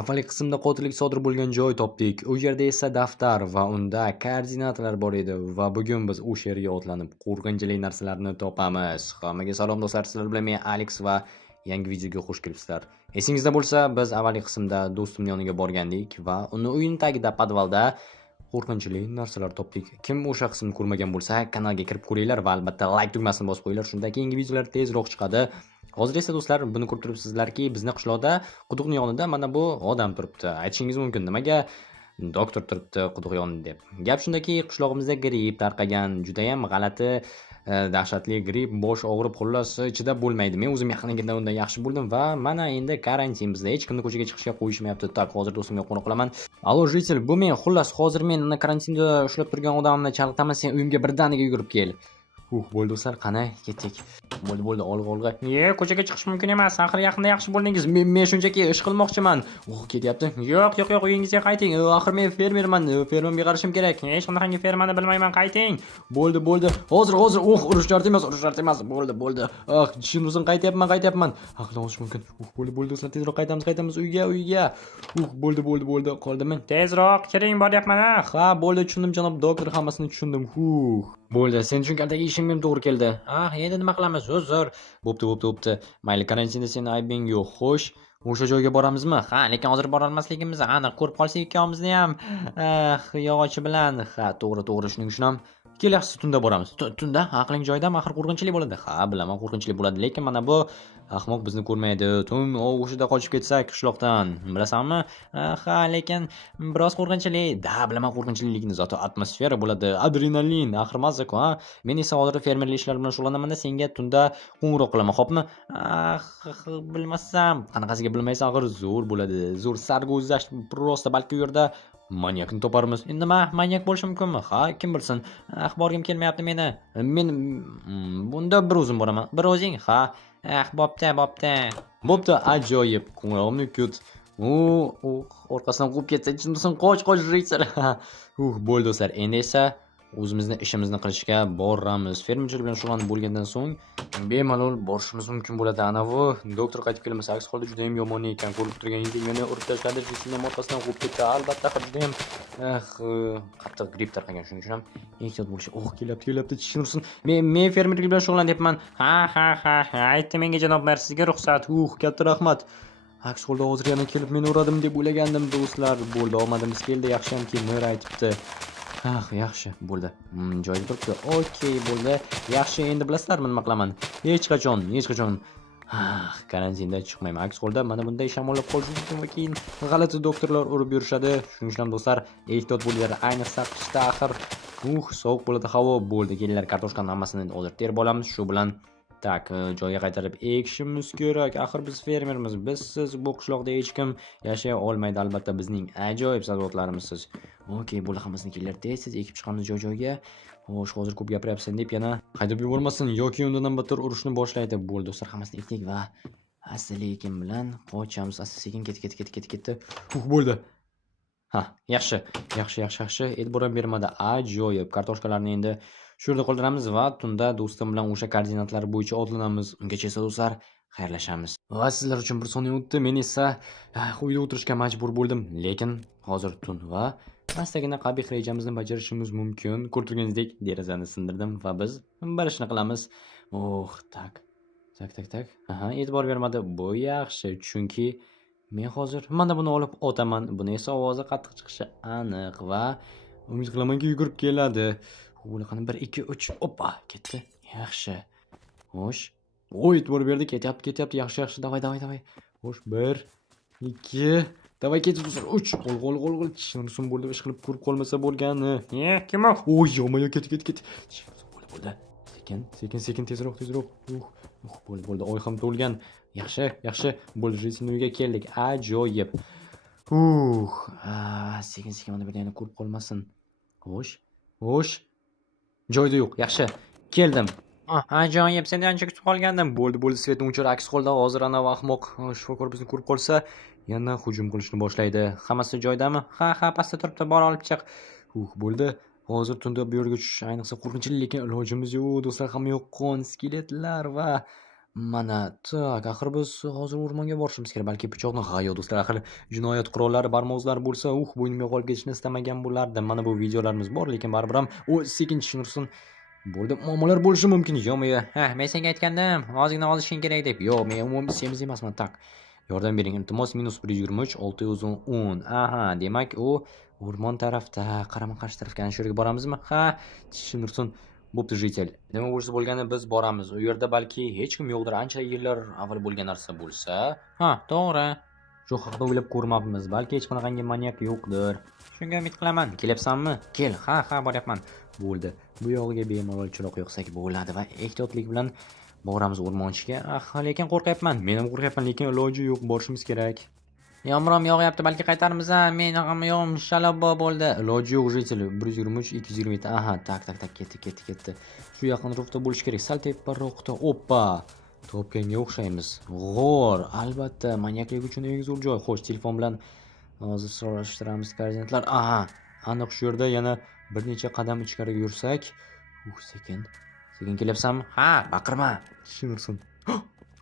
Avvalgi qismda qotillik sodir bo'lgan joy topdik. U yerda esa daftar va unda koordinatalar bor edi va bugun biz o'sha yerga otlanib qo'rqinchli narsalarni topamiz. Hammaga salom do'stlar, sizlar bilan men Alex va yangi videoga xush kelibsizlar. Esingizda bo'lsa, biz avvalgi qismda do'stimning yoniga borgandik va uni uyining tagida podvalda qo'rqinchli narsalar topdik. Kim o'sha qismni ko'rmagan bo'lsa, kanalga kirib ko'ringlar va albatta like tugmasini bosib qo'yinglar. Shunda keyingi videolar tezroq chiqadi. Hozir esa do'stlar, buni ko'rib turibsizlarki, bizni qishloqda quduqning yonida mana bu odam turibdi. Aytishingiz mumkin, nimaga doktor turibdi quduq yonida deb. Gap shundaki, qishlog'imizda gripp tarqagan, juda ham g'alati, dahshatli gripp, bosh og'rib, xullas chidab bo'lmaydi. Men o'zim yaqinligida undan yaxshi bo'ldim va mana endi karantin, bizda hech kimni ko'chaga chiqishga qo'yishmayapti. Tak, hozir do'stimga qo'ng'iroq qilaman. Allo, jitel, bu men. Xullas, hozir men karantinda ushlab turgan odamni chalg'itaman, sen uyimga birdaniga yugurib kel. Bo'ldi do'stlar, qani, ketdik. Bo'ldi, olg'a. Ko'chaga chiqish mumkin emas. Axir yaqinda yaxshi bo'ldingiz. Men shunchaki ish qilmoqchiman. Ketyapti. Yo'q, uyingizga qayting. Axir men fermerman. Fermamga qarashim kerak. Hech qanday fermani bilmayman, qayting. Bo'ldi. Hozir. Urush shart emas. Bo'ldi. Tushunursin, qaytyapman. Aql olish mumkin. Bo'ldi do'stlar, tezroq qaytamiz uyga. Bo'ldi. Qoldimmi? Tezroq kiring, boryapman. Ha, bo'ldi, tushundim janob doktor, hammasini tushundim. Bo'ldi, sen tushungandagi ishim ham to'g'ri keldi. Endi nima qilamiz? Uzr. Bo'pti. Mayli, karantinda sening aybing yo'q. Xo'sh, o'sha joyga boramizmi? Lekin hozir bora olmasligimiz aniq. Ko'rib qolsak ikkovimizni ham yog'ochi bilan. To'g'ri, shuning uchun ham kelasiz, tunda boramiz. Tunda aqling joyidami? Axir qo'rqinchli bo'ladi. Bilaman, qo'rqinchli bo'ladi, lekin mana bu ahmoq bizni ko'rmaydi. Tun o'shida qochib ketsak qishloqdan, bilasanmi? Lekin biroz qo'rqinchli. Bilaman qo'rqinchliligini, zoto atmosfera bo'ladi, adrenalin, axir mazza-ku, Men esa hozir fermerlik ishlar bilan shug'ullanaman-da, senga tunda qo'ng'iroq qilaman, xo'pmi? Bilmasam, qanaqasiga bilmaysan, axir zo'r bo'ladi. Zo'r sarguzasht, prosta balki u yerda manyakni toparmiz. Endi nima, manyak bo'lishi mumkinmi? Kim bilsin. Borgim kelmayapti meni. Men bunda bir o'zim boraman. Bir o'zing? Bo'pti, ajoyib. Qo'ng'irog'imni kut. Orqasidan quvib ketsa, tushunsin, qoch, ritsar. Bo'ldi do'stlar. Endi esa o'zimizni ishimizni qilishga boramiz. Fermerchilik bilan shug'ullanib bo'lgandan so'ng bemalol borishimiz mumkin bo'ladi. Anavi doktor qaytib kelmasa, aks holda juda ham yomon ekan. Ko'rib turganingizdek, meni urib tashladi, jismim orqasidan quvib ketdi. Albatta, juda ham qattiq gripp tarqagan. Shuning uchun ham ehtiyot bo'lish. Kelyapti, tushunursin. Men fermerchilik bilan shug'ullanyapman. Aytdi menga janob mer, sizga ruxsat. Katta rahmat. Aks holda hozir yana kelib meni uradim deb o'ylagandim do'stlar. Bo'ldi, omadimiz keldi. Yaxshiyamki mer aytibdi. Yaxshi, bo'ldi. Joyida turibdi. Okey, bo'ldi. Yaxshi, endi bilasizlarmi nima qilaman? Hech qachon karantindan chiqmayman. Aks holda mana bunday shamollab qolish mumkin va keyin g'alati doktorlar urib yurishadi. Shuning uchun ham do'stlar, ehtiyot bo'linglar. Ayniqsa qishda axir sovuq bo'ladi havo. Bo'ldi, kelinglar, kartoshkani hammasini hozir terib olamiz. Shu bilan joyga qaytarib ekishimiz kerak. Axir biz fermermiz. Bizsiz bu qishloqda hech kim yashay olmaydi. Albatta, bizning ajoyib sabzavotlarimizsiz. Okey, bo'ldi, hammasini kelinglar, tez ekib chiqamiz joyga. Xo'sh, hozir ko'p gapiryapsan deb yana haydab yubormasin yoki undan ham battar urushni boshlaydi. Bo'ldi do'stlar, hammasini ekdik va asta-lekin bilan qochamiz. Asta-sekin ketdi. Bo'ldi. Yaxshi. E'tibor ham bermadi. Ajoyib. Kartoshkalarni endi shu yerda qoldiramiz va tunda do'stim bilan o'sha koordinatlar bo'yicha otlanamiz. Ungacha esa do'stlar, xayrlashamiz. Va sizlar uchun bir soniya o'tdi. Men esa uyda o'tirishga majbur bo'ldim, lekin hozir tun va astagina qabih rejamizni bajarishimiz mumkin. Ko'rib turganingizdek, derazani sindirdim va biz bir ishni qilamiz. Tak. E'tibor bermadi. Bu yaxshi, chunki men hozir mana buni olib otaman. Buni esa ovozi qattiq chiqishi aniq va umid qilamanki yugurib keladi. Qani 1 2 3 oppa, ketdi. Yaxshi. Xo'sh. E'tibor berdi, ketyapti. Yaxshi. Davay. Xo'sh, 1 2 davay, ketib tursin. 3 qo'l. Tushunsin, bo'ldi, ish qilib ko'rib qolmasa bo'lgani. Kim u? Yo'q, ketdi. Bo'ldi. Sekin, tezroq. Bo'ldi. Oy ham to'lgan. Yaxshi. Bo'ldi, Jesning uyiga keldik. Ajoyib. Sekin mana bir yana ko'rib qolmasin. Xo'sh. Joyda yo'q. Yaxshi. Keldim. Ajoyib, sendan ancha kutib qolgandim. Bo'ldi, svetni o'chir, aks holda hozir ana ahmoq shifokor bizni ko'rib qolsa, yana hujum qilishni boshlaydi. Hammasi joydami? Pastda turibdi, bor olib chiq. Bo'ldi. Hozir tunda bu yerga tushish ayniqsa qo'rqinchli, lekin ilojimiz yo'q. Do'stlar, hamma yo'q, qon, skeletlar va Mana, tak, axir biz hozir o'rmonga borishimiz kerak. Balki pichoqni yo'q do'stlar, axir jinoyat qurollari, barmozlar bo'lsa, bo'ynimga qolib ketishni istamagan bo'lardim. Mana bu videolarimiz bor, lekin baribir ham sekin tushunursin. Bo'ldi, muammolar bo'lishi mumkin. Yo'q-mi? Men senga aytgandim, ozgina olishing kerak deb. Yo'q, men umuman semiz emasman, tak. Yordam bering, iltimos, -123 610. Aha, demak, u o'rmon tarafda, qarama-qarshi tarafga, ana shu yerga boramizmi? Ha, tushunursin. Bo'pti, jitel. Nima bo'lsa bo'lgani, biz boramiz. U yerda balki hech kim yo'qdir. Ancha yillar avval bo'lgan narsa bo'lsa. Ha, to'g'ri. Shu haqida o'ylab ko'rmabmiz. Balki hech qanaqangi manyak yo'qdir. Shunga umid qilaman. Kelyapsanmi? Kel. Ha, boryapman. Bo'ldi. Bu yog'iga bemalol chiroq yoqsak bo'ladi va ehtiyotlik bilan boramiz o'rmonchiga. Lekin qo'rqyapman. Men ham qo'rqyapman, lekin iloji yo'q, borishimiz kerak. Yomg'ir yog'yapti, balki qaytarmiz ha. Men ham yo'g'im shalabbo bo'ldi. Iloji yo'q, jitel. 123 227. Aha, tak, ketdi. Shu yaqin rufda bo'lish kerak. Sal teparoqda. Oppa. Topganga o'xshaymiz. G'or, albatta, manyaklik uchun eng zo'r joy. Xo'sh, telefon bilan hozir solishtiramiz koordinatlar. Aha, aniq shu yerda yana bir necha qadam ichkariga yursak. Sekin kelyapsanmi? Ha, baqirma. Tushunursin.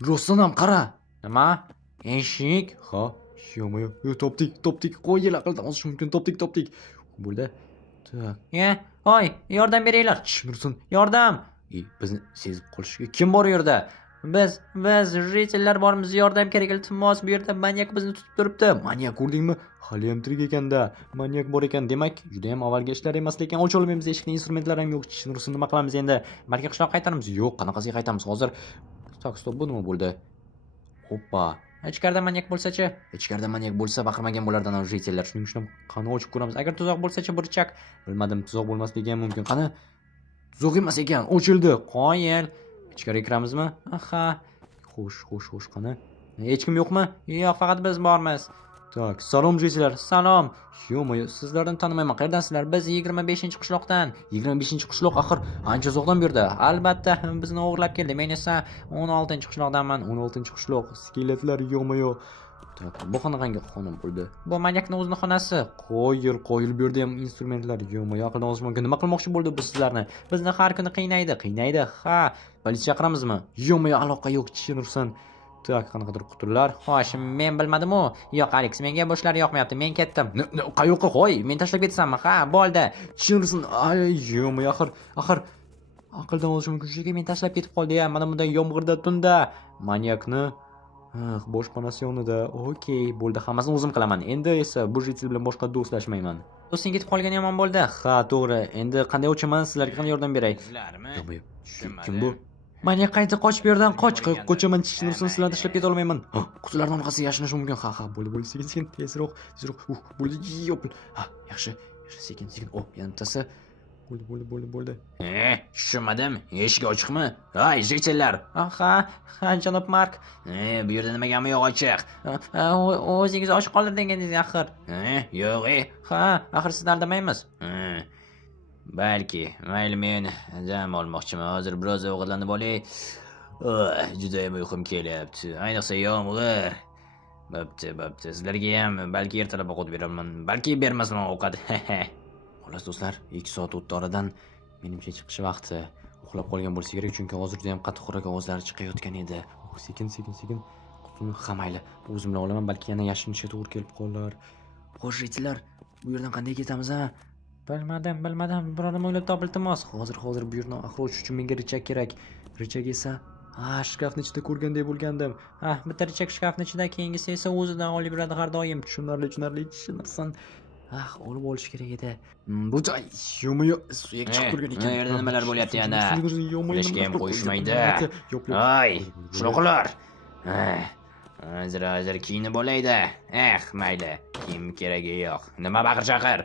Rostdan ham qara. Nima? Eshik? Ha, yo'q-mi? Topdik. Qo'yil, aqldan ozish mumkin. Topdik. Bo'ldi. Tak. Hoy, yordam beringlar. Tushunursin. Yordam. Bizni sezib qolishiga kim bor u yerda? Biz rejlar bormiz, yordam kerak, iltimos. Bu yerda manyak bizni tutib turibdi. Manyak ko'rdingmi? Hali ham tirik ekanda. Manyak bor ekan, demak, juda ham avvalgi ishlar emas, lekin ocha olmaymiz, eshikning instrumentlar ham yo'q. Tushunursin, nima qilamiz endi? Balki qishloqqa qaytaramiz. Yo'q, qanaqasiga qaytamiz hozir? Tak, stop, bu nima bo'ldi? Hoppa. Ichkarida manyak bo'lsa-chi? Ichkarida manyak bo'lsa baqirmagan bo'lardi ana jitellar. Shuning uchun qani ochib ko'ramiz. Agar tuzoq bo'lsa-chi, burchak. Bilmadim, tuzoq bo'lmasligi ham mumkin. Qani? Tuzoq emas ekan, ochildi. Qoyil. Ichkariga kiramizmi? Aha. Xo'sh, qani? Hech kim yo'qmi? Yo'q, faqat biz bormiz. Tak, salom jitellar. Salom. Yo'q-mi? Sizlarni tanimayman. Qayerdansizlar? Biz 25-qishloqdan. 25-qishloq axir ancha uzoqdan bu yerda. Albatta, bizni o'g'irlab keldi. Men esa 16-qishloqdanman. 16-qishloq. Skeletlar yo'qmi? Tak, bu qanaqangi xona bo'ldi? Bu manyakning o'zining xonasi. Qo'yil, bu yerda ham instrumentlar yo'qmi? Aqldan ozish mumkin. Nima qilmoqchi bo'ldi bu sizlarni? Bizni har kuni qiynaydi. Ha, politsiya chaqiramizmi? Yo'qmi? Aloqa yo'q, tushunursan. Tak, qanaqadir quturlar. Xo'sh, men bilmadim-ku. Yo'q, Alex, menga bu ishlar yoqmayapti. Men ketdim. Qayoqqa? Qo'y, men tashlab ketasanmi? Ha, bo'ldi. Tushunursan. Yo'qmi? Axir aqldan ozish mumkin. Shunga men tashlab ketib qoldi-ya. Mana bunday yomg'irda, tunda manyakni boshpanasi yonida. Okey, bo'ldi, hammasini o'zim qilaman. Endi esa bu jitel bilan boshqa do'stlashmayman. Do'sting ketib qolgani yomon bo'ldi. Ha, to'g'ri. Endi qanday o'chaman, sizlarga qanday yordam beray? Kim bu? Manyak qayta qochib yerdan qoch. Qochaman, tushunursin, sizlarni tashlab keta olmayman. Qutilarning orqasiga yashinash mumkin. Ha, bo'ldi, sekin, tezroq. Bo'ldi, yopil. Ha, yaxshi, sekin. Yantasi. Bo'ldi. Tushunmadim. Eshik ochiqmi? Hay, jitellar. Ha, janob Mark. Bu yerda nimaga yo'q ochiq? O'zingiz ochiq qoldirdingiz axir. Yo'q. Ha, axir sizni aldamaymiz. Balki, mayli, men dam olmoqchiman. Hozir biroz ovqatlanib olay. Juda ham uyqum kelyapti. Ayniqsa yomg'ir. Bo'pti. Sizlarga ham balki ertalab ovqat beraman. Balki bermasman ovqat. Xolos do'stlar, 2 soat o'tdi oradan. Menimcha chiqish vaqti. Uxlab qolgan bo'lsa kerak, chunki hozir juda ham qattiq ovozlar chiqayotgan edi. Sekin. Qutini mayli, o'zim bilan olaman, balki yana yashirinishga to'g'ri kelib qolar. Xo'sh, jitellar, bu yerdan qanday ketamiz, ha? Bilmadim. Biror nima o'ylab top, iltimos. Hozir bu yerni axir ochish uchun menga richak kerak. Richak esa shkafning ichida ko'rganday bo'lgandim. Bitta richak shkafning ichida, keyingisi esa o'zidan olib yuradi har doim. Tushunarli, tushunarsan. Olib olish kerak edi. Bu joy yo'q, suyak chiqib turgan ekan. Yerda nimalar bo'lyapti yana? Bilishga ham qo'yishmaydi. Ay, shunaqilar. Hozir kiyinib olaydi. Mayli, kiyim keragi yo'q. Nima baqir-chaqir?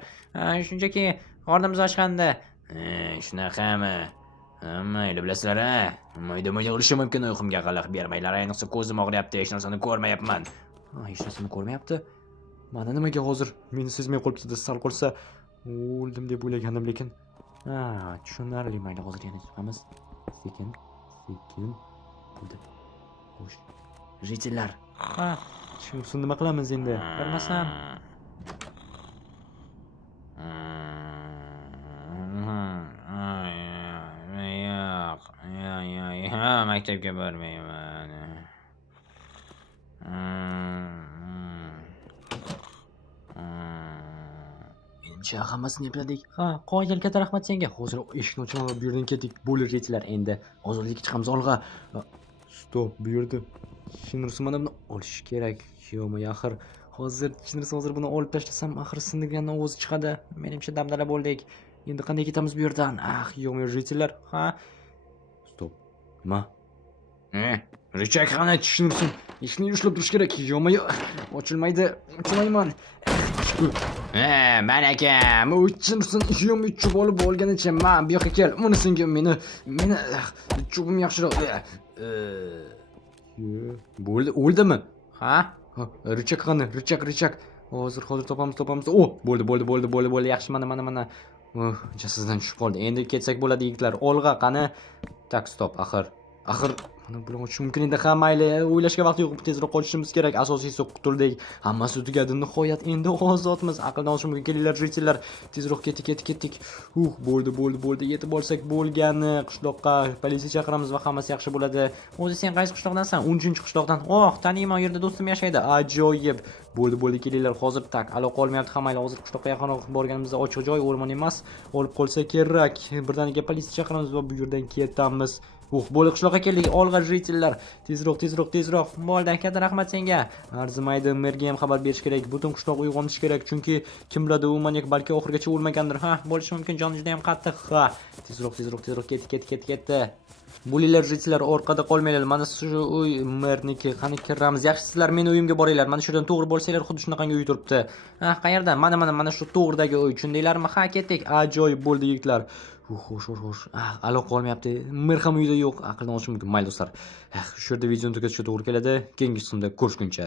Shunchaki qornimiz ochgandi. Shunaqami? Mayli, bilasizlar, mayda urishi mumkin, uyqumga qaliq bermaylar. Ayniqsa ko'zim og'riyapti, hech narsani ko'rmayapman. Hech narsani ko'rmayapti? Mana nimaga hozir meni sezmay qolibdi, sal qolsa o'ldim deb o'ylagandim, lekin tushunarli. Mayli, hozir yana chiqamiz. Sekin. Bo'ldi. Xo'sh. Jitellar. Tushunsin, nima qilamiz endi? Bilmasam. Yo'q. Maktabga bormayman. Ancha hammasini epladik. Ha, qoyil katta rahmat senga. Hozir eshikni ochaman va bu yerdan ketdik. Bo'lir reytinglar endi ozodlikka chiqamiz olg'a. Stop, bu yerda Shinrus mana buni olish kerak. Yo'q, axir hozir Shinrus buni olib tashlasam, axir sindirgandan ovozi chiqadi. Menimcha damdala bo'ldik. Endi qanday ketamiz bu yerdan? Yo'q, reytinglar. Ha. Stop. Nima? Richak qani tushunsin. Ishni ushlab turish kerak. Yo'q, ochilmaydi. Ochmayman. Men akam, uchinsin ishimni chub olib bo'lganicha men bu yoqqa kel. Unisinga meni chubim yaxshiroq. Bo'ldi, o'ldimi? Ha? Richak qani? Richak. Hozir topamiz. Bo'ldi. Yaxshi, mana. Jasaddan tushib qoldi. Endi ketsak bo'ladi yigitlar. Olg'a qani. Tak, stop, axir mana bular o'tish mumkin edi. Ha, mayli, o'ylashga vaqt yo'q. Tezroq qochishimiz kerak. Asosiysi qutuldik. Hammasi tugadi. Nihoyat endi ozodmiz. Aqldan olishim mumkin. Kelinglar, jeytinglar. Tezroq ketdik. Bo'ldi. Yetib olsak bo'lgani. Qishloqqa politsiya chaqiramiz va hammasi yaxshi bo'ladi. O'zi sen qaysi qishloqdansan? 10-qishloqdan. Taniyman, u yerda do'stim yashaydi. Ajoyib. Bo'ldi, kelinglar. Hozir tak, aloqa olmayapti. Ha, mayli, hozir qishloqqa yaqinroq borganimizda ochiq joy, o'rmon emas, olib qolsa kerak. Birdaniga politsiya chaqiramiz va bu yerdan ketamiz. Bo'ldi, qishloqqa keldik. Olg'a jeytinglar. Tezroq. Bo'ldi, katta rahmat senga. Arzimaydi, merga ham xabar berish kerak. Butun qishloq uyg'onishi kerak, chunki kim biladi, u maniyak balki oxirgacha o'lmagandir. Ha, bo'lishi mumkin, joni juda ham qattiq. Ha, tezroq ketdi. Bo'linglar jeytinglar, orqada qolmanglar. Mana shu uy merniki. Qani kiramiz. Yaxshi, sizlar meni uyimga boringlar. Mana shu yerdan to'g'ri bo'lsanglar, xuddi shunaqangi uy turibdi. Qayerdan? Mana shu to'g'ridagi uy. Tushundinglarmi? Ha, ketdik. Ajoyib bo'ldi yigitlar. Xo'sh. Aloqa olmayapti. Mer ham uyda yo'q. Aqldan olish mumkin. Mayli do'stlar. Shu yerda videoni tugatishga to'g'ri keladi. Keyingi qismda ko'rishguncha.